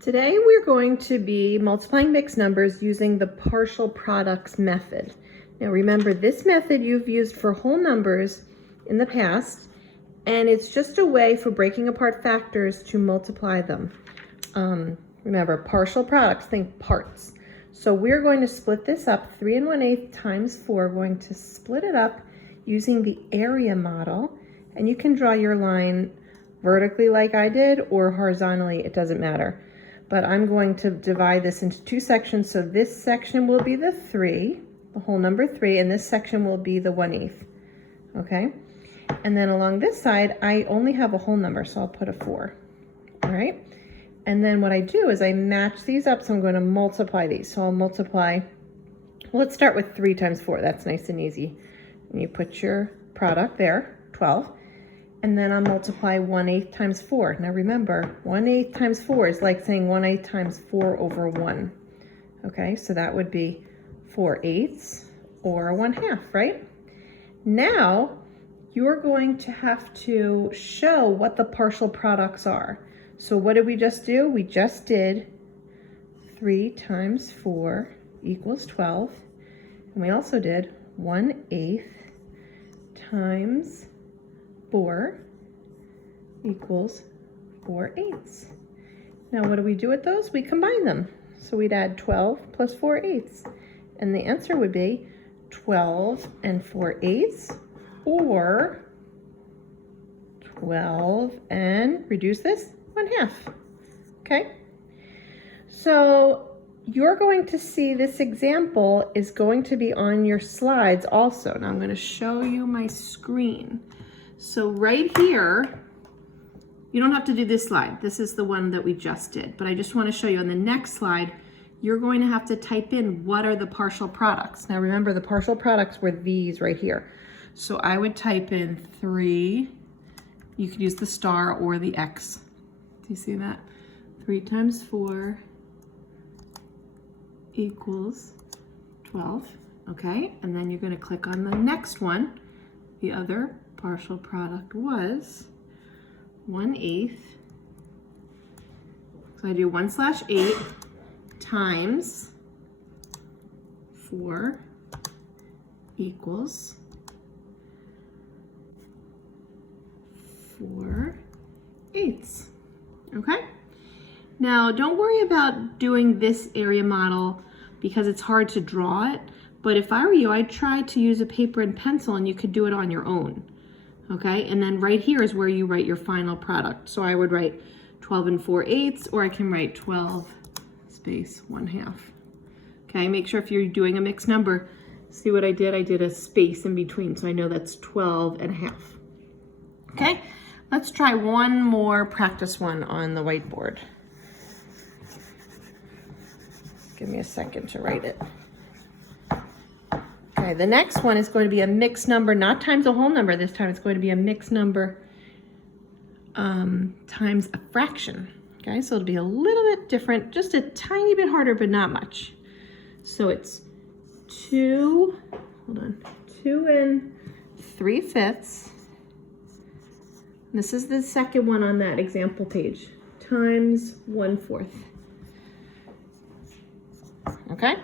Today we're going to be multiplying mixed numbers using the partial products method. Now remember, this method you've used for whole numbers in the past, and it's just a way for breaking apart factors to multiply them. Remember, partial products, think parts. So we're going to split this up, 3 1/8 times 4. We're going to split it up using the area model, and you can draw your line vertically like I did or horizontally, it doesn't matter. But I'm going to divide this into two sections. So this section will be the 3, the whole number 3, and this section will be the 1/8, okay? And then along this side, I only have a whole number, so I'll put a 4, all right? And then what I do is I match these up, so I'm going to multiply these. So I'll multiply, well, let's start with 3 times 4. That's nice and easy. And you put your product there, 12. And then I'll multiply 1/8 times 4. Now remember, 1/8 times 4 is like saying 1/8 times 4 over 1. Okay, so that would be 4/8 or 1/2, right? Now, you're going to have to show what the partial products are. So what did we just do? We just did 3 times 4 equals 12. And we also did 1/8 times 4 equals 4/8. Now what do we do with those? We combine them. So we'd add 12 plus 4/8. And the answer would be 12 and 4/8, or 12 and reduce this 1/2. Okay? So you're going to see this example is going to be on your slides also. Now I'm going to show you my screen. So right here, you don't have to do this slide. This is the one that we just did, but I just want to show you on the next slide, you're going to have to type in what are the partial products. Now remember, the partial products were these right here. So I would type in 3, you could use the star or the X. Do you see that? 3 times 4 equals 12, okay? And then you're going to click on the next one. The other partial product was 1/8. So I do 1/8 times 4 equals 4/8. Okay? Now don't worry about doing this area model because it's hard to draw it. But if I were you, I'd try to use a paper and pencil, and you could do it on your own. Okay, and then right here is where you write your final product. So I would write 12 and 4/8, or I can write 12 space 1/2. Okay, make sure if you're doing a mixed number, see what I did? I did a space in between, so I know that's 12 and 1/2. Okay, let's try one more practice one on the whiteboard. Give me a second to write it. Okay, the next one is going to be a mixed number, not times a whole number. This time it's going to be a mixed number times a fraction. Okay, so it'll be a little bit different, just a tiny bit harder, but not much. So it's 2 and 3/5. This is the second one on that example page, times 1/4. Okay,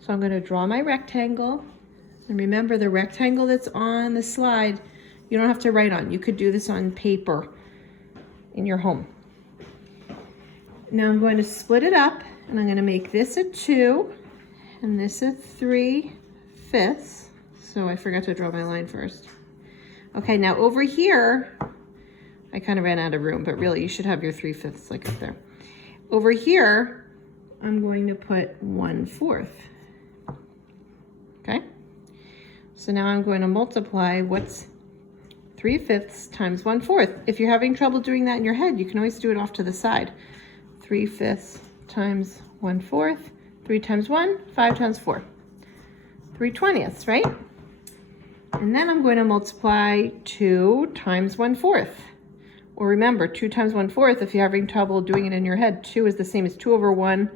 so I'm going to draw my rectangle. And remember, the rectangle that's on the slide, you don't have to write on. You could do this on paper in your home. Now I'm going to split it up, and I'm going to make this a 2 and this a 3/5. So I forgot to draw my line first. Okay, now over here, I kind of ran out of room, but really you should have your 3/5 like up there. Over here, I'm going to put 1/4. Okay? So now I'm going to multiply what's 3/5 times 1/4. If you're having trouble doing that in your head, you can always do it off to the side. 3/5 times 1/4, 3 times 1, 5 times 4. 3/20, right? And then I'm going to multiply 2 times 1/4. Or remember, 2 times 1/4, if you're having trouble doing it in your head, 2 is the same as 2 over 1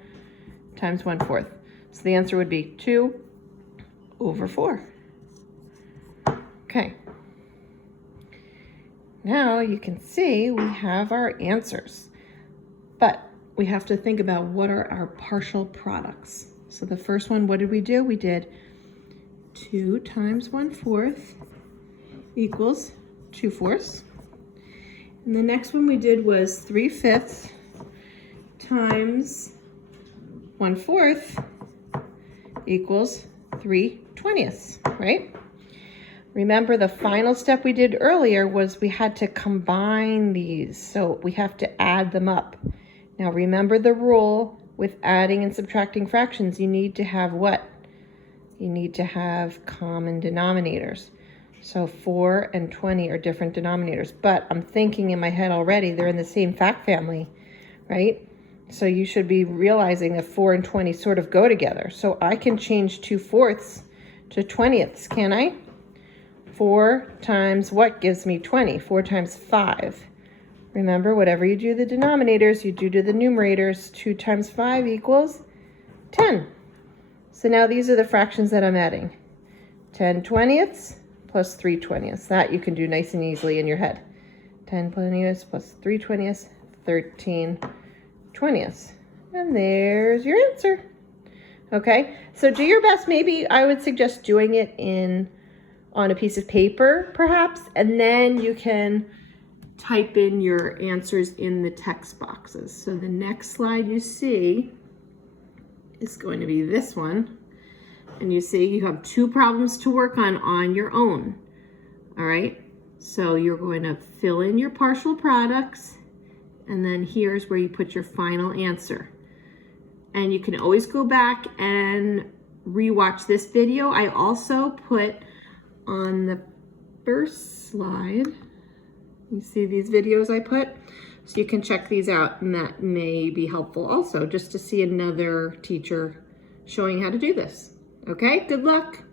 times 1/4. So the answer would be 2 over 4. Okay. Now you can see we have our answers. But we have to think about what are our partial products. So the first one, what did we do? We did 2 times 1/4 equals 2/4. And the next one we did was 3/5 times 1/4 equals 3/20, right? Remember, the final step we did earlier was we had to combine these, so we have to add them up. Now remember the rule with adding and subtracting fractions, you need to have what? You need to have common denominators. So 4 and 20 are different denominators, but I'm thinking in my head already they're in the same fact family, right? So you should be realizing that 4 and 20 sort of go together. So I can change 2/4 to 20ths, can I? 4 times what gives me 20? 4 times 5. Remember, whatever you do to the denominators, you do to the numerators. 2 times 5 equals 10. So now these are the fractions that I'm adding. 10/20ths plus 3/20ths. That you can do nice and easily in your head. 10/20ths plus 3/20ths, 13/20ths. And there's your answer. Okay, so do your best. Maybe I would suggest doing it on a piece of paper, perhaps, and then you can type in your answers in the text boxes. So the next slide you see is going to be this one. And you see you have 2 problems to work on your own. All right, so you're going to fill in your partial products, and then here's where you put your final answer. And you can always go back and rewatch this video. I also put on the first slide, you see these videos I put? So you can check these out, and that may be helpful also, just to see another teacher showing how to do this. Okay, good luck.